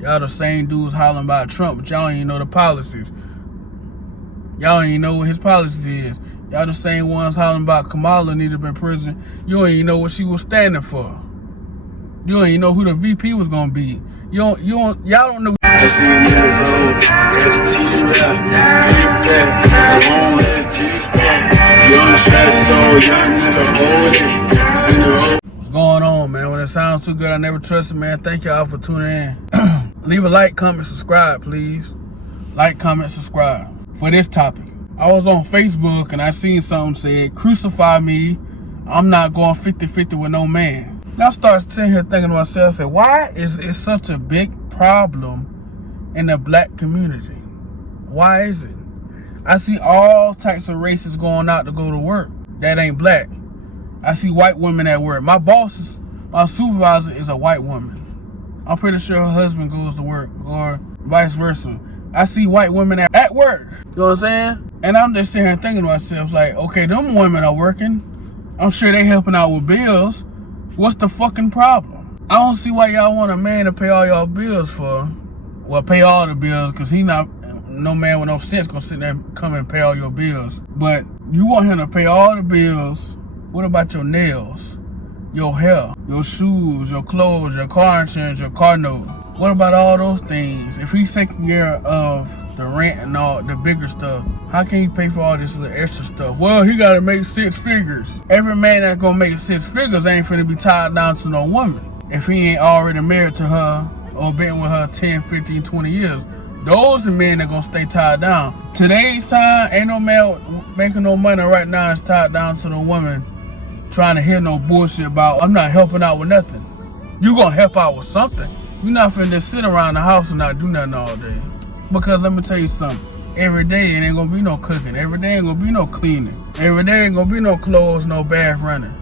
Y'all the same dudes hollering about Trump, but y'all don't even know the policies. Y'all don't even know what his policy is. Y'all the same ones hollering about Kamala need to be in prison. You don't even know what she was standing for. You don't even know who the VP was gonna be. Y'all don't know. What's going on, man? When it sounds too good, I never trust it, man. Thank y'all for tuning in. Leave a like, comment, subscribe, please. Like, comment, subscribe. For this topic, I was on Facebook and I seen something said, crucify me, I'm not going 50-50 with no man. And I started sitting here thinking to myself, say, why is it such a big problem in the black community? Why is it? I see all types of races going out to go to work that ain't black. I see white women at work. My supervisor is a white woman. I'm pretty sure her husband goes to work or vice versa. I see white women at work. You know what I'm saying? And I'm just sitting here thinking to myself, like, okay, them women are working. I'm sure they helping out with bills. What's the fucking problem? I don't see why y'all want a man to pay all y'all bills for. Well, pay all the bills, because no man with no sense gonna sit there and come and pay all your bills. But you want him to pay all the bills. What about your nails, your hair, your shoes, your clothes, your car insurance, your car note? What about all those things? If he's taking care of the rent and all the bigger stuff, how can he pay for all this little extra stuff? Well, he gotta make 6 figures. Every man that's gonna make 6 figures ain't finna be tied down to no woman if he ain't already married to her or been with her 10, 15, 20 years. Those are men that gonna stay tied down. Today's time, ain't no man making no money right now is tied down to the woman trying to hear no bullshit about, I'm not helping out with nothing. You gonna help out with something. You're not finna just sit around the house and not do nothing all day. Because let me tell you something. Every day it ain't gonna be no cooking. Every day ain't gonna be no cleaning. Every day ain't gonna be no clothes, no bath running.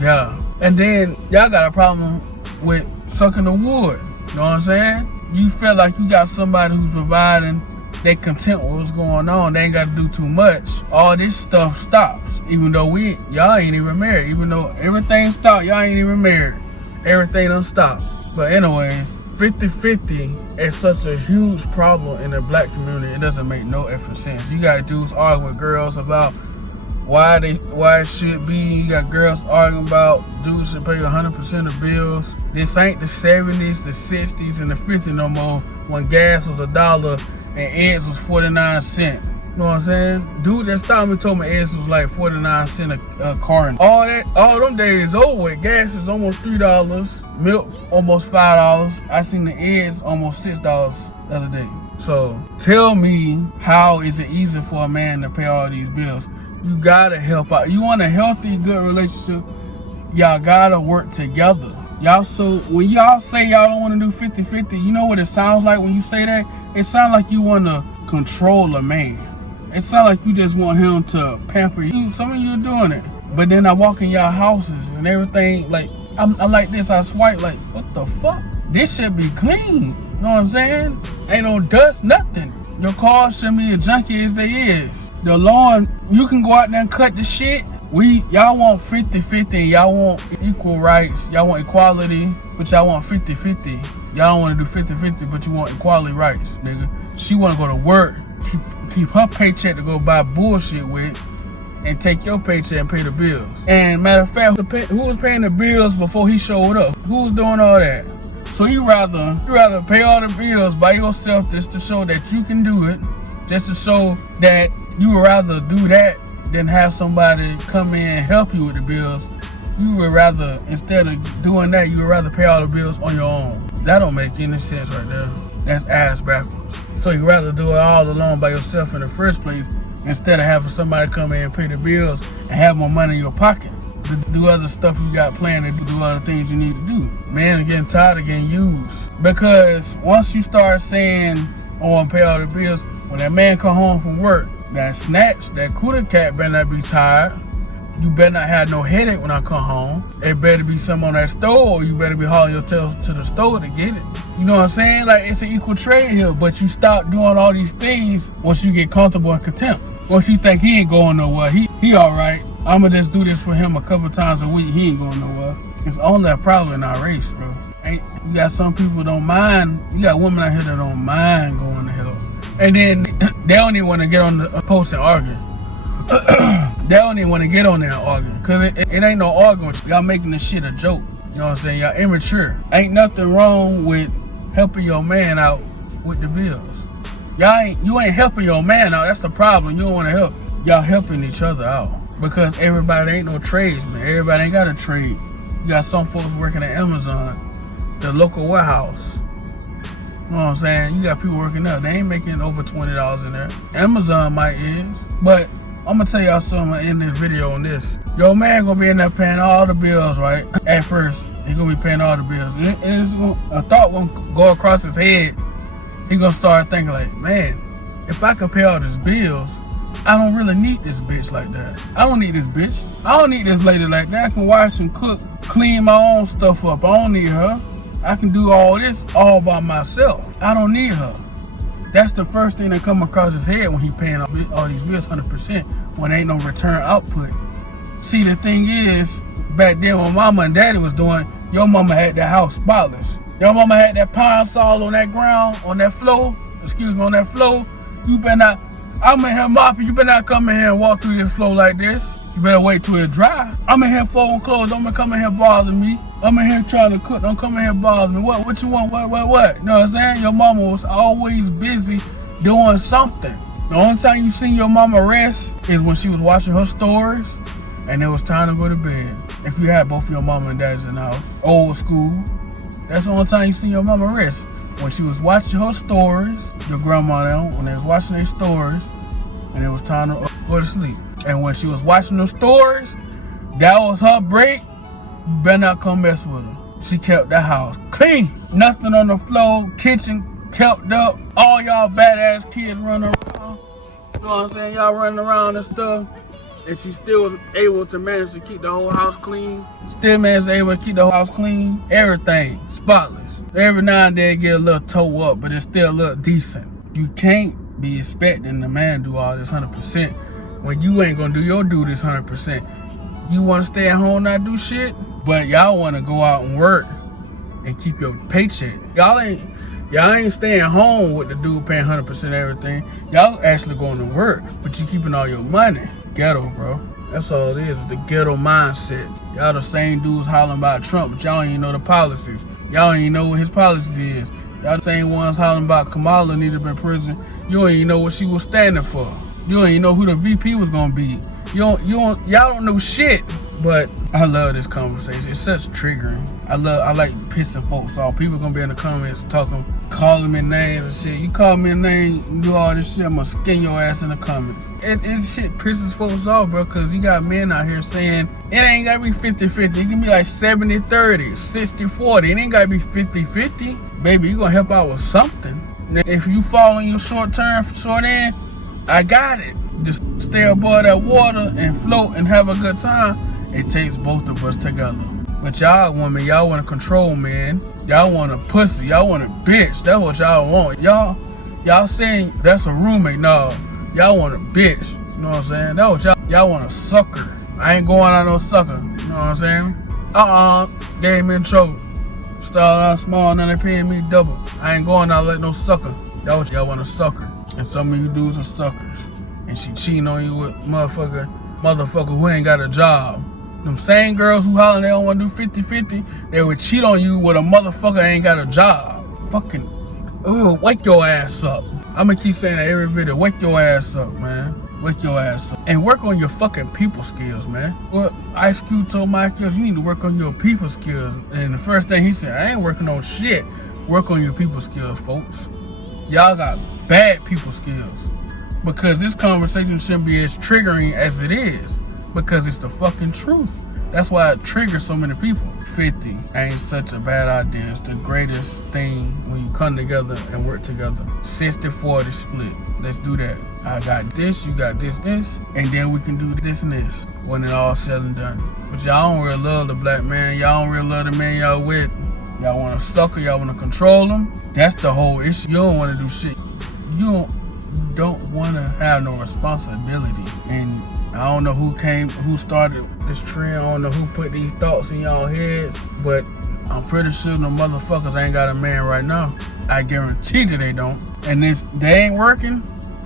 Yeah. And then y'all got a problem with sucking the wood. You know what I'm saying? You feel like you got somebody who's providing, they content with what's going on. They ain't gotta do too much. All this stuff stops. Even though y'all ain't even married. Even though everything stopped, y'all ain't even married. Everything done stopped. But anyways, 50-50 is such a huge problem in the black community. It doesn't make no effing sense. You got dudes arguing with girls about why it should be. You got girls arguing about dudes should pay 100% of bills. This ain't the 70s, the 60s, and the 50s no more when gas was $1 and eggs was 49 cents. You know what I'm saying? Dude that stopped me told me eggs was like 49 cents a carton. All them days over with. Gas is almost $3. Milk almost $5. I seen the eggs almost $6 the other day. So tell me, how is it easy for a man to pay all these bills? You gotta help out. You want a healthy, good relationship, y'all gotta work together. When y'all say y'all don't want to do 50-50, you know what it sounds like when you say that? It sounds like you want to control a man. It sounds like you just want him to pamper you. Some of you are doing it. But then I walk in y'all houses and everything, like, I'm like this, I swipe like, what the fuck? This should be clean. You know what I'm saying? Ain't no dust, nothing. Your car shouldn't be as junky as they is. The lawn, you can go out there and cut the shit. Y'all want 50-50, y'all want equal rights, y'all want equality, but y'all want 50-50. Y'all don't want to do 50-50, but you want equality rights, nigga. She want to go to work, keep her paycheck to go buy bullshit with, and take your paycheck and pay the bills. And matter of fact, who was paying the bills before he showed up? Who was doing all that? So you rather pay all the bills by yourself just to show that you can do it, just to show that you would rather do that than have somebody come in and help you with the bills. You would rather, instead of doing that, you would rather pay all the bills on your own. That don't make any sense right there. That's ass backwards. So you'd rather do it all alone by yourself in the first place, instead of having somebody come in and pay the bills and have more money in your pocket to do other stuff you got planned, to do other things you need to do. Man are getting tired of getting used. Because once you start saying, oh, I'm pay all the bills, when that man come home from work, that snatch, that cooler cat better not be tired. You better not have no headache when I come home. It better be something on that stove, or you better be hauling your tail to the store to get it. You know what I'm saying? Like, it's an equal trade here, but you stop doing all these things once you get comfortable and content. Once you think he ain't going nowhere, he all right. I'ma just do this for him a couple times a week. He ain't going nowhere. It's only a problem in our race, bro. You got some people don't mind. You got women out here that don't mind going to help. And then they don't even want to get on the post and argue. They don't even want to get on there and argue. Because it ain't no arguing. Y'all making this shit a joke. You know what I'm saying? Y'all immature. Ain't nothing wrong with helping your man out with the bills. You ain't helping your man out. That's the problem. You don't want to help. Y'all helping each other out. Because everybody ain't no tradesman. Everybody ain't got a trade. You got some folks working at Amazon, the local warehouse. You know what I'm saying? You got people working up. They ain't making over $20 in there. Amazon might is. But I'm going to tell y'all something in this video on this. Your man going to be in there paying all the bills, right? At first, he going to be paying all the bills. And a thought going to go across his head. He going to start thinking like, man, if I could pay all these bills, I don't really need this bitch like that. I don't need this bitch. I don't need this lady like that. I can wash and cook, clean my own stuff up. I don't need her. I can do all this all by myself. I don't need her. That's the first thing that come across his head when he paying all these bills 100% when ain't no return output. See, the thing is, back then when mama and daddy was doing, your mama had that house spotless. Your mama had that pine sol on that ground, on that floor. On that floor. You better not, I'm in here mopping, you better not come in here and walk through this floor like this. You better wait till it dry. I'm in here folding clothes, don't come in here bothering me. I'm in here trying to cook, don't come in here bothering me. What you want, what? You know what I'm saying? Your mama was always busy doing something. The only time you seen your mama rest is when she was watching her stories and it was time to go to bed. If you had both your mama and daddies in the house, old school, that's the only time you seen your mama rest. When she was watching her stories, your grandma them, when they was watching their stories, and it was time to go to sleep. And when she was watching those stories, that was her break. You better not come mess with her. She kept that house clean. Nothing on the floor, kitchen kept up. All y'all badass kids running around. You know what I'm saying? Y'all running around and stuff. And she still was able to manage to keep the whole house clean. Still managed to able to keep the whole house clean. Everything spotless. Every now and then get a little toe up, but it still look decent. You can't be expecting the man to do all this 100% when you ain't gonna do your duties 100%. You wanna stay at home, not do shit, but y'all wanna go out and work and keep your paycheck. Y'all ain't staying home with the dude paying 100% everything. Y'all actually going to work, but you keeping all your money. Ghetto, bro. That's all it is, the ghetto mindset. Y'all the same dudes hollering about Trump, but y'all don't even know the policies. Y'all don't even know what his policy is. Y'all the same ones hollering about Kamala need to be in prison. You don't even know what she was standing for. You don't even know who the VP was gonna be. Y'all don't know shit. But I love this conversation. It's such triggering. I like pissing folks off. People gonna be in the comments talking, calling me names and shit. You call me a name, you do all this shit, I'm gonna skin your ass in the comments. It shit pisses folks off, bro, because you got men out here saying it ain't gotta be 50-50. It can be like 70-30, 60-40. It ain't gotta be 50-50. Baby, you gonna help out with something. Now, if you fall in your short end, I got it. Just stay above that water and float and have a good time. It takes both of us together. But y'all women, y'all want to control man. Y'all want a pussy. Y'all want a bitch. That's what y'all want. Y'all saying that's a roommate. No, y'all want a bitch. You know what I'm saying? That's what y'all want a sucker. I ain't going on no sucker. You know what I'm saying? Gave me in trouble. Started out small, now they paying me double. I ain't going out like no sucker. That's what y'all want a sucker. And some of you dudes are suckers. And she cheating on you with motherfucker who ain't got a job. Them same girls who hollering they don't want to do 50-50, they would cheat on you with a motherfucker ain't got a job. Fucking, wake your ass up. I'm gonna keep saying that every video. Wake your ass up, man. Wake your ass up. And work on your fucking people skills, man. Well, Ice Cube told Mike, you need to work on your people skills. And the first thing he said, I ain't working on shit. Work on your people skills, folks. Y'all got bad people skills. Because this conversation shouldn't be as triggering as it is. Because it's the fucking truth. That's why it triggers so many people. 50 ain't such a bad idea. It's the greatest thing when you come together and work together. 60-40 split. Let's do that. I got this, you got this, and then we can do this and this when it all said and done. But y'all don't really love the black man. Y'all don't really love the man y'all with. Y'all want to sucker, y'all want to control them. That's the whole issue. You don't want to do shit. You don't want to have no responsibility. And I don't know who started this trend. I don't know who put these thoughts in y'all heads, but I'm pretty sure no motherfuckers ain't got a man right now. I guarantee you they don't. And if they ain't working,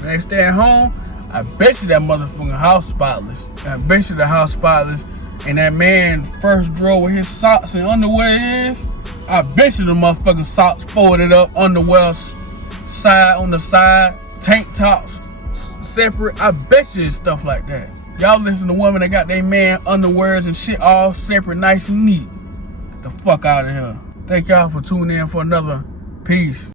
they stay at home, I bet you that motherfucking house spotless. I bet you the house spotless. And that man first drawer with his socks and underwear is, I bet you the motherfucking socks folded up, underwear side on the side, tank tops separate. I bet you it's stuff like that. Y'all listen to women that got their man underwears and shit all separate, nice and neat. Get the fuck out of here. Thank y'all for tuning in for another. Peace.